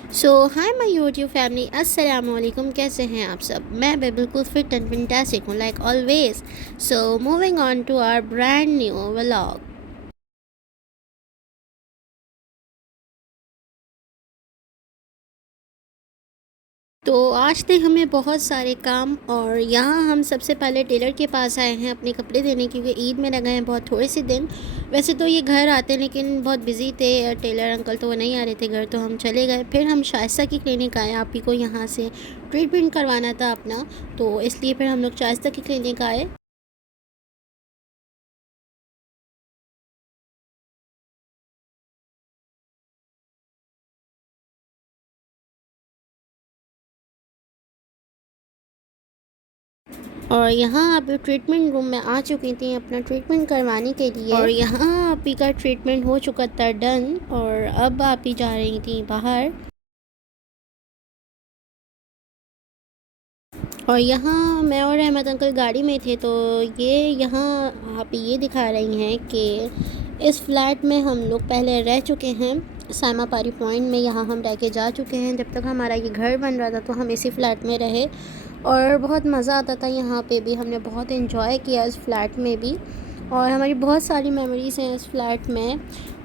So hi my YouTube family, अस्सलाम वालेकुम। कैसे हैं आप सब? मैं भी बिल्कुल फिट एंड फैंटास्टिक हूँ, like always. So moving on to our brand new vlog. तो आज थे हमें बहुत सारे काम, और यहाँ हम सबसे पहले टेलर के पास आए हैं अपने कपड़े देने, क्योंकि ईद में रह गए हैं बहुत थोड़े से दिन। वैसे तो ये घर आते लेकिन बहुत बिजी थे टेलर अंकल, तो वो नहीं आ रहे थे घर, तो हम चले गए। फिर हम शाइस्ता की क्लिनिक आए, आप ही को यहाँ से ट्रीटमेंट करवाना था अपना, तो इसलिए फिर हम लोग शाइस्ता की क्लिनिक आए। और यहाँ आप ट्रीटमेंट रूम में आ चुकी थी अपना ट्रीटमेंट करवाने के लिए, और यहाँ आप ही का ट्रीटमेंट हो चुका था डन, और अब आप ही जा रही थी बाहर। और यहाँ मैं और अहमद अंकल गाड़ी में थे, तो ये यहाँ आप ये दिखा रही हैं कि इस फ्लैट में हम लोग पहले रह चुके हैं। सामा पारी पॉइंट में यहाँ हम रह के जा चुके हैं। जब तक हमारा ये घर बन रहा था तो हम इसी फ्लैट में रहे, और बहुत मज़ा आता था यहाँ पे भी। हमने बहुत इन्जॉय किया इस फ्लैट में भी, और हमारी बहुत सारी मेमोरीज़ हैं इस फ्लैट में।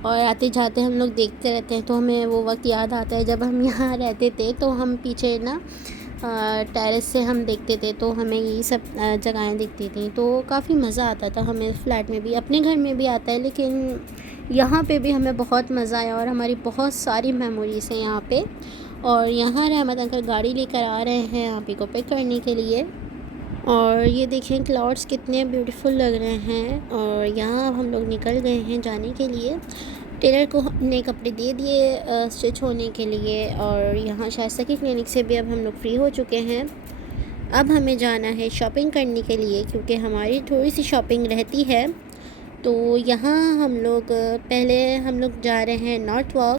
और आते जाते हम लोग देखते रहते हैं, तो हमें वो वक्त याद आता है जब हम यहाँ रहते थे। तो हम पीछे ना टेरेस से हम देखते थे, तो हमें यही सब जगहें दिखती थी, तो काफ़ी मज़ा आता था हमें फ्लैट में भी। अपने घर में भी आता है, लेकिन यहाँ पे भी हमें बहुत मज़ा आया, और हमारी बहुत सारी मेमोरीज़ हैं यहाँ पे। और यहाँ रहमत अंकल गाड़ी लेकर आ रहे हैं आप ही को पिक करने के लिए। और ये देखें क्लाउड्स कितने ब्यूटीफुल लग रहे हैं। और यहाँ अब हम लोग निकल गए हैं जाने के लिए। टेलर को हमने कपड़े दे दिए स्टिच होने के लिए, और यहाँ शाइस्ता की क्लिनिक से भी अब हम लोग फ्री हो चुके हैं। अब हमें जाना है शॉपिंग करने के लिए, क्योंकि हमारी थोड़ी सी शॉपिंग रहती है। तो यहाँ हम लोग पहले हम लोग जा रहे हैं नॉर्थ वॉक।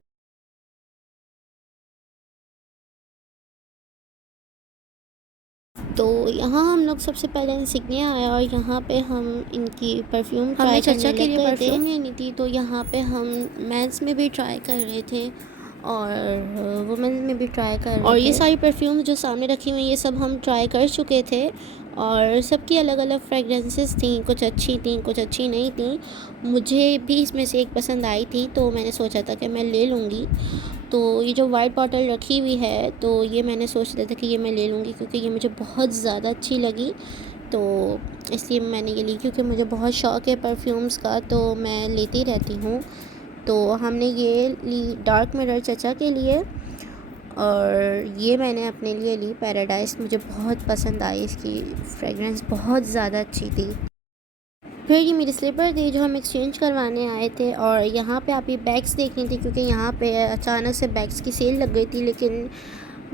तो यहाँ हम लोग सबसे पहले इंसिग्निया आया, और यहाँ पे हम इनकी परफ्यूम ट्राई करने लग गए थे। परफ्यूम लेनी थी, तो यहाँ पे हम मेंस में भी ट्राई कर रहे थे और वुमेन्स में भी ट्राई कर रहे थे। और ये सारी परफ्यूम्स जो सामने रखी हुई ये सब हम ट्राई कर चुके थे, और सबकी अलग अलग फ्रेगरेंसेस थी। कुछ अच्छी थी, कुछ अच्छी नहीं थी। मुझे भी इसमें से एक पसंद आई थी, तो मैंने सोचा था कि मैं ले लूँगी। तो ये जो वाइट बॉटल रखी हुई है, तो ये मैंने सोच लिया था कि ये मैं ले लूँगी, क्योंकि ये मुझे बहुत ज़्यादा अच्छी लगी। तो इसलिए मैंने ये ली, क्योंकि मुझे बहुत शौक़ है परफ्यूम्स का, तो मैं लेती रहती हूँ। तो हमने ये ली डार्क मिरर चचा के लिए, और ये मैंने अपने लिए ली पैराडाइज़। मुझे बहुत पसंद आई, इसकी फ्रेगरेंस बहुत ज़्यादा अच्छी थी। फिर ये मेरे स्लीपर थे जो हम एक्सचेंज करवाने आए थे, और यहाँ पे आप ये बैग्स देख रही थी, क्योंकि यहाँ पे अचानक से बैग्स की सेल लग गई थी। लेकिन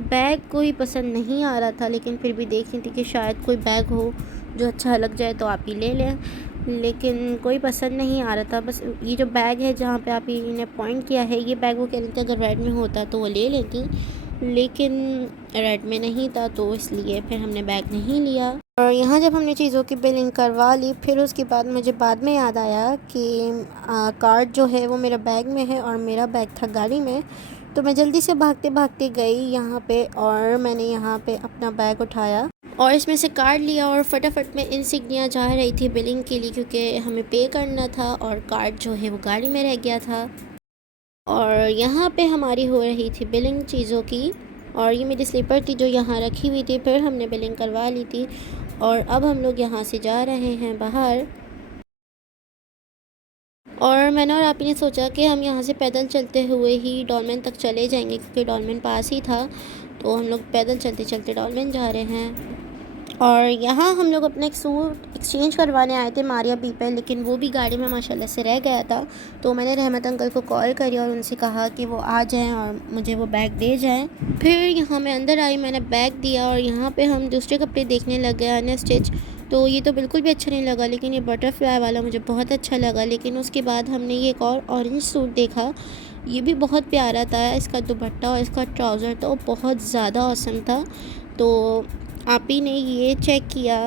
बैग कोई पसंद नहीं आ रहा था, लेकिन फिर भी देख रही थी कि शायद कोई बैग हो जो अच्छा लग जाए तो आप ही ले लें। लेकिन कोई पसंद नहीं आ रहा था। बस ये जो बैग है जहाँ पे आप ही ने पॉइंट किया है, ये बैग वो कह रही थी अगर रेड में होता तो वो ले लेती, लेकिन रेड में नहीं था, तो इसलिए फिर हमने बैग नहीं लिया। और यहाँ जब हमने चीज़ों की बिलिंग करवा ली, फिर उसके बाद मुझे बाद में याद आया कि कार्ड जो है वो मेरा बैग में है, और मेरा बैग था गाड़ी में। तो मैं जल्दी से भागते भागते गई यहाँ पे, और मैंने यहाँ पे अपना बैग उठाया और इसमें से कार्ड लिया, और फटाफट में इंसिग्निया जा रही थी बिलिंग के लिए, क्योंकि हमें पे करना था, और कार्ड जो है वो गाड़ी में रह गया था। और यहाँ पे हमारी हो रही थी बिलिंग चीज़ों की, और ये मेरी स्लीपर थी जो यहाँ रखी हुई थी। फिर हमने बिलिंग करवा ली थी, और अब हम लोग यहाँ से जा रहे हैं बाहर। और मैंने और आप ही ने सोचा कि हम यहाँ से पैदल चलते हुए ही डॉल्मेन तक चले जाएंगे, क्योंकि डॉल्मेन पास ही था। तो हम लोग पैदल चलते चलते डॉल्मेन जा रहे हैं। और यहाँ हम लोग अपना एक सूट एक्सचेंज करवाने आए थे मारिया बी पे, लेकिन वो भी गाड़ी में माशाल्लाह से रह गया था। तो मैंने रहमत अंकल को कॉल करी और उनसे कहा कि वो आ जाएं और मुझे वो बैग दे जाएं। फिर यहाँ मैं अंदर आई, मैंने बैग दिया, और यहाँ पे हम दूसरे कपड़े देखने लग गए अनस्टिच। तो ये तो बिल्कुल भी अच्छा नहीं लगा, लेकिन ये बटरफ्लाई वाला मुझे बहुत अच्छा लगा। लेकिन उसके बाद हमने ये एक और ऑरेंज सूट देखा, ये भी बहुत प्यारा था। इसका दुपट्टा और इसका ट्राउज़र तो बहुत ज़्यादा औसम था। तो आप ही ने ये चेक किया,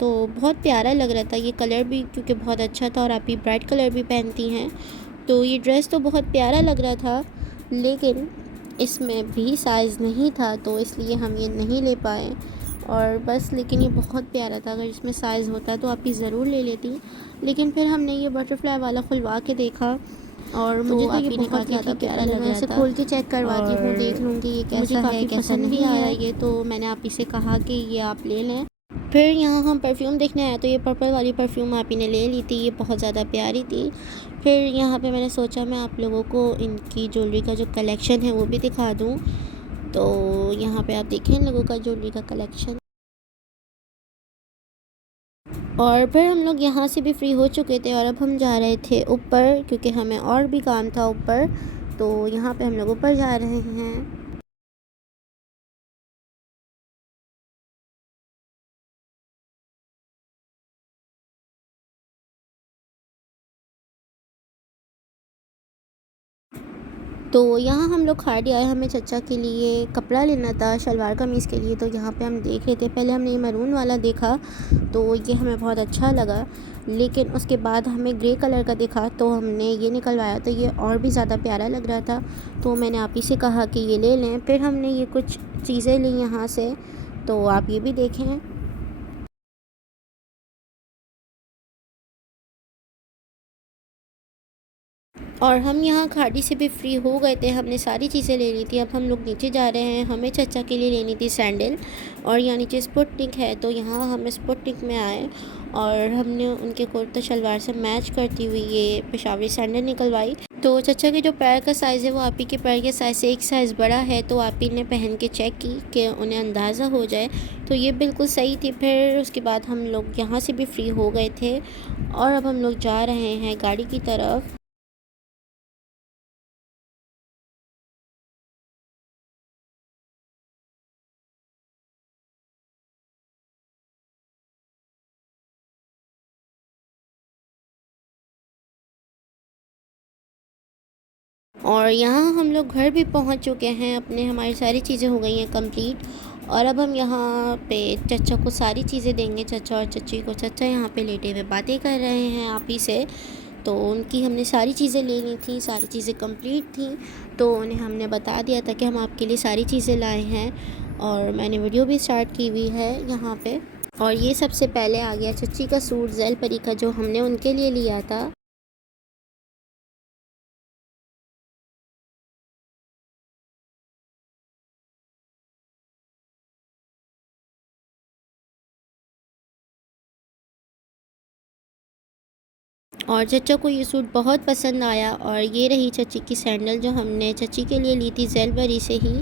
तो बहुत प्यारा लग रहा था ये कलर भी, क्योंकि बहुत अच्छा था, और आप ही ब्राइट कलर भी पहनती हैं, तो ये ड्रेस तो बहुत प्यारा लग रहा था। लेकिन इसमें भी साइज़ नहीं था, तो इसलिए हम ये नहीं ले पाए और बस। लेकिन ये बहुत प्यारा था, अगर इसमें साइज़ होता तो आप ये ज़रूर ले लेती। लेकिन फिर हमने ये बटरफ्लाई वाला खुलवा के देखा और मुझे तो ये बहुत ज़्यादा प्यारा लग रहा था। मैं खोल के चेक करवाती हूँ, देख लूँगी ये कैसा है, कैसा नहीं आया ये। तो मैंने आप ही से कहा कि ये आप ले लें। फिर यहाँ हम परफ्यूम देखने आए तो ये पर्पल वाली परफ्यूम आप ही ने ले ली थी, ये बहुत ज़्यादा प्यारी थी। फिर यहाँ पे मैंने सोचा मैं आप लोगों को इनकी ज्वेलरी का जो कलेक्शन है वो भी दिखा दूँ। तो यहाँ पे आप देखें इन लोगों का ज्वेलरी का कलेक्शन। और फिर हम लोग यहाँ से भी फ्री हो चुके थे और अब हम जा रहे थे ऊपर, क्योंकि हमें और भी काम था ऊपर। तो यहाँ पे हम लोग ऊपर जा रहे हैं। तो यहाँ हम लोग खाड़ी आए, हमें चचा के लिए कपड़ा लेना था शलवार कमीज़ के लिए। तो यहाँ पे हम देख रहे थे, पहले हमने ये मैरून वाला देखा तो ये हमें बहुत अच्छा लगा, लेकिन उसके बाद हमें ग्रे कलर का दिखा तो हमने ये निकलवाया, तो ये और भी ज़्यादा प्यारा लग रहा था। तो मैंने आप ही से कहा कि ये ले लें। फिर हमने ये कुछ चीज़ें ली यहाँ से, तो आप ये भी देखें। और हम यहाँ खाड़ी से भी फ्री हो गए थे, हमने सारी चीज़ें ले ली थी। अब हम लोग नीचे जा रहे हैं, हमें चचा के लिए लेनी थी सैंडल। और यहाँ नीचे स्पुटनिक है, तो यहाँ हम स्पुटनिक में आए और हमने उनके कुर्ता शलवार से मैच करती हुई ये पेशावरी सैंडल निकलवाई। तो चचा के जो पैर का साइज़ है वो आप ही के पैर के साइज़ से एक साइज़ बड़ा है, तो आप ही ने पहन के चेक की कि उन्हें अंदाज़ा हो जाए। तो ये बिल्कुल सही थी। फिर उसके बाद हम लोग यहाँ से भी फ्री हो गए थे और अब हम लोग जा रहे हैं गाड़ी की तरफ। और यहाँ हम लोग घर भी पहुँच चुके हैं अपने, हमारी सारी चीज़ें हो गई हैं कंप्लीट। और अब हम यहाँ पे चचा को सारी चीज़ें देंगे, चचा और चची को। चचा यहाँ पे लेटे हुए बातें कर रहे हैं आप ही से। तो उनकी हमने सारी चीज़ें लेनी थी, सारी चीज़ें कंप्लीट थी, तो उन्हें हमने बता दिया था कि हम आपके लिए सारी चीज़ें लाए हैं। और मैंने वीडियो भी स्टार्ट की हुई है यहाँ पे। और ये सबसे पहले आ गया चची का सूट ज़ैल परी का, जो हमने उनके लिए लिया था। और चचा को ये सूट बहुत पसंद आया। और ये रही चची की सैंडल, जो हमने चची के लिए ली थी ज़ेलबरी से ही।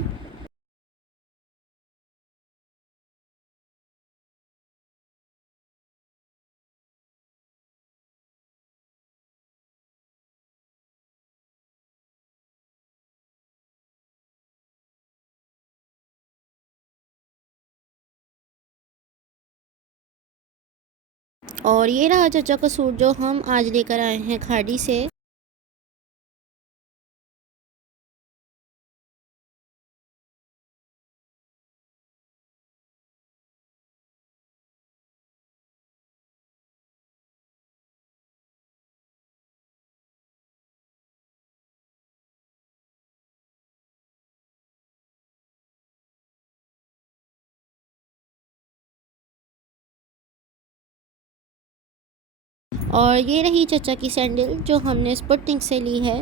और ये रहा चचा का सूट, जो हम आज लेकर आए हैं खाड़ी से। और ये रही चचा की सैंडल, जो हमने स्पुटनिक से ली है।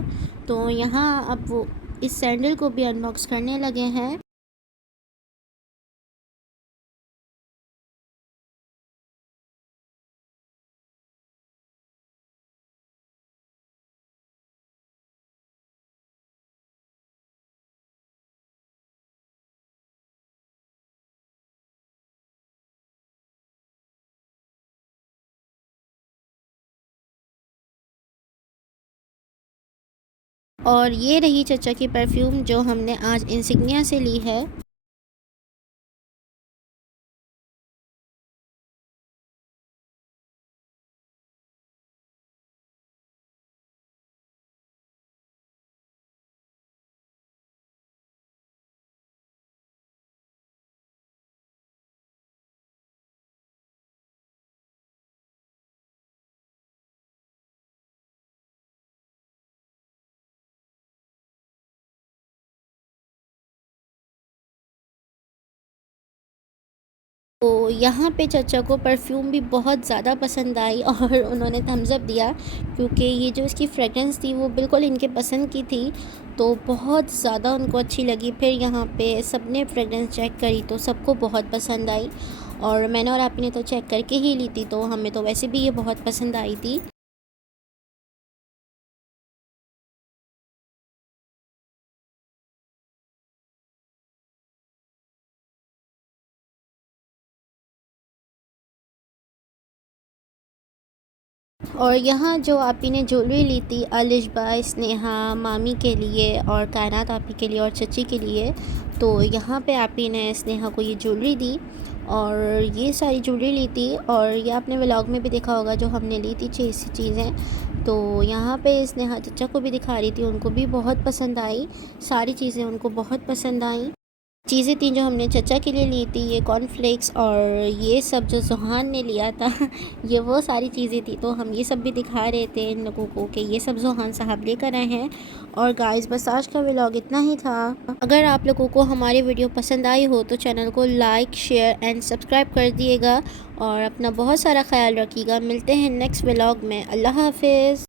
तो यहाँ अब वो इस सैंडल को भी अनबॉक्स करने लगे हैं। और ये रही चचा की परफ्यूम, जो हमने आज इंसिग्निया से ली है। तो यहाँ पे चचा को परफ्यूम भी बहुत ज़्यादा पसंद आई और उन्होंने थम्स अप दिया, क्योंकि ये जो इसकी फ्रेगरेंस थी वो बिल्कुल इनके पसंद की थी, तो बहुत ज़्यादा उनको अच्छी लगी। फिर यहाँ पे सबने फ्रेगरेंस चेक करी तो सबको बहुत पसंद आई, और मैंने और आपने तो चेक करके ही ली थी, तो हमें तो वैसे भी ये बहुत पसंद आई थी। और यहाँ जो आपी ने ज्वेलरी ली थी अलिशबा, स्नेहा, मामी के लिए और कायनात आपी के लिए और चची के लिए, तो यहाँ पे आपी ने स्नेहा को ये ज्वेलरी दी और ये सारी ज्वेलरी ली थी। और ये आपने व्लॉग में भी देखा होगा जो हमने ली थी चीज़ें। तो यहाँ पे स्नेहा चचा को भी दिखा रही थी, उनको भी बहुत पसंद आई, सारी चीज़ें उनको बहुत पसंद आई। चीज़ें थी जो हमने चचा के लिए ली थी, ये कॉर्नफ्लेक्स और ये सब जो ज़ुहान ने लिया था ये वो सारी चीज़ें थी, तो हम ये सब भी दिखा रहे थे इन लोगों को कि ये सब ज़ुहान साहब लेकर आए हैं। और गाइस बस आज का व्लॉग इतना ही था। अगर आप लोगों को हमारी वीडियो पसंद आई हो तो चैनल को लाइक, शेयर एंड सब्सक्राइब कर दिएगा और अपना बहुत सारा ख्याल रखिएगा। मिलते हैं नेक्स्ट व्लॉग में। अल्लाह हाफिज़।